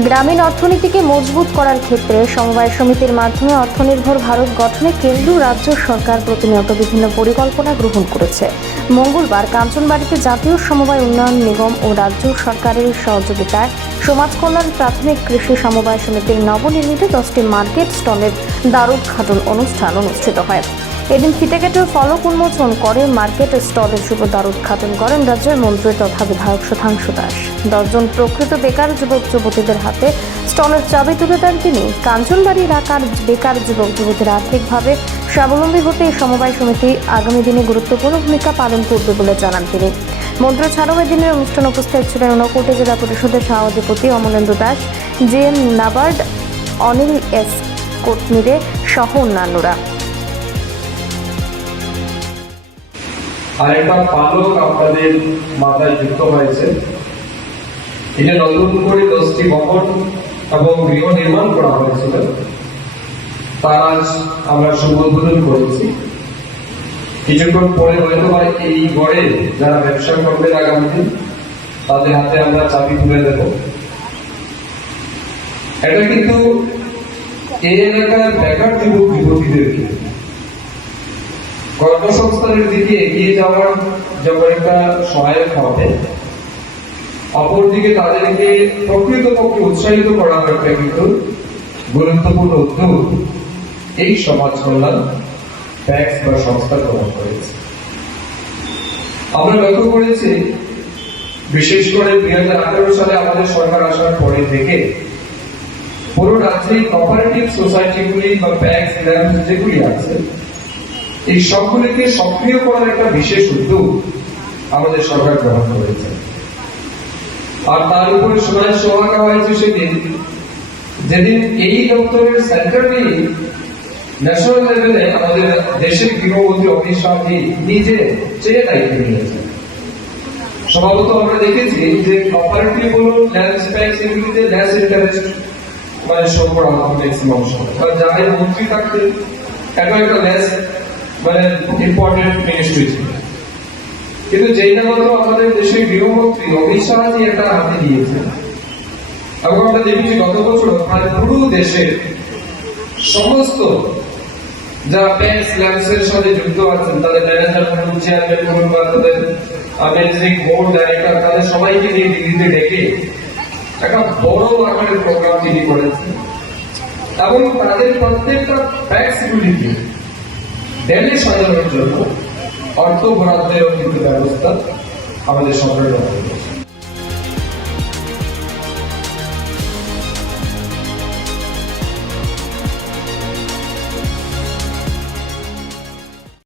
গ্রামীণ অর্থনীতিকে মজবুত করার ক্ষেত্রে সমবায় সমিতির মাধ্যমে অর্থনির্ভর ভারত গঠনে কেন্দ্র রাজ্য সরকার প্রতিনিয়ত বিভিন্ন পরিকল্পনা গ্রহণ করেছে। মঙ্গলবার কাঞ্চনবাড়িতে জাতীয় সমবায় উন্নয়ন নিগম ও রাজ্য সরকারের সহযোগিতায় সমাজ কল্যাণ প্রাথমিক কৃষি সমবায় সমিতির নবনির্মিত দশটি মার্কেট স্টলের দ্বারোদ্ঘাটন অনুষ্ঠান অনুষ্ঠিত হয়। এদিন ফিতেকেটের ফলক উন্মোচন করে মার্কেট স্টলের শুভ দ্বারোদ্ঘাটন করেন রাজ্যের মন্ত্রী তথা বিধায়ক সুধাংশু দাস। দশজন প্রকৃত বেকার যুবক যুবতীদের হাতে স্টলের চাবি তুলে দেন তিনি। কাঞ্চনবাড়ি এলাকার বেকার যুবক যুবতীরা আর্থিকভাবে স্বাবলম্বী হতে এই সমবায় সমিতি আগামী দিনে গুরুত্বপূর্ণ ভূমিকা পালন করবে বলে জানান তিনি। মন্ত্র ছাড়াও এদিনের অনুষ্ঠানে উপস্থিত ছিলেন ঊনকোটি জেলা পরিষদের সভাধিপতি Amalendu Das, J M NABARD, Anil S Kotmire সহ অন্যান্যরা। আর একটা পালক আপনাদের মাথায় যুক্ত হয়েছে। এটা নতুন করে দশটি ভবন এবং গৃহ নির্মাণ করা হয়েছিল। তার আজ আমরা শুভ উদ্বোধন করেছি। কিছুক্ষণ পরে হয়তো বা এই গড়ে যারা ব্যবসা করবে আগামী তাদের হাতে আমরা চাবি তুলে দেব। এটা কিন্তু এই এলাকার বেকার যুবক যুবতীদেরকে কর্মসংস্থানের দিকে এগিয়ে যাওয়ার যেমন একটা সহায়ক হবে, অপরদিকে তাদেরকে প্রকৃতপক্ষে উৎসাহিত করার একটা কিন্তু গুরুত্বপূর্ণ উদ্যোগ এই সমাজ কল্যাণ ট্যাক্স বা সংস্থা গ্রহণ করেছে। আমরা লক্ষ্য করেছি, বিশেষ করে দুই হাজার আঠারো সালে আমাদের সরকার আসার পরে থেকে পুরো রাজ্যে কোঅপারেটিভ সোসাইটিগুলি বা ব্যাংক যেগুলি আছে এই সবগুলিকে সক্রিয় করার একটা বিশেষ উদ্যোগ আমাদের সরকার গ্রহণ করেছে। আর তার উপরে সোনায় সোহাগা হয়েছে সেদিন যেদিন এই দপ্তরের সেন্টারটি ন্যাশনাল লেভেলে আমাদের দেশের গৃহমন্ত্রী অমিত শাহ নিজে চেয়ে দায়িত্ব নিয়েছেন। স্বভাবত আমরা দেখেছি যে অপারেটিভ বলুন ল্যান্ড স্প্যাক্স এগুলিতে ইন্টারেস্ট মানে ম্যাক্সিমাম সময় কারণ যাদের মন্ত্রী থাকতেন এটা একটা ল্যাস মানে ইম্পর্টেন্ট মিনিস্ট্রি ছিল। কিন্তু না মাত্র আমাদের দেশের গৃহমন্ত্রী অমিত শাহজি একটা হাতে দিয়েছেন, এবং আমরা দেখেছি গত বছর প্রায় পুরো দেশের সমস্ত যারা ব্যাংক স্ল্যাবসের সাথে যুক্ত আছেন, তাদের ম্যানেজার বলুন চেয়ারম্যান বলুন, বা তাদের ম্যানেজিং বোর্ড ডাইরেক্টর তাদের সবাইকে নিয়ে দিল্লিতে ডেকে একটা বড় আকারের প্রোগ্রাম তিনি করেছেন। এবং তাদের প্রত্যেকটা ট্যাক্সগুলিকে ডেলি সাজানোর জন্য অর্থ বরাদ্দেরও কিন্তু ব্যবস্থা আমাদের সরকারের।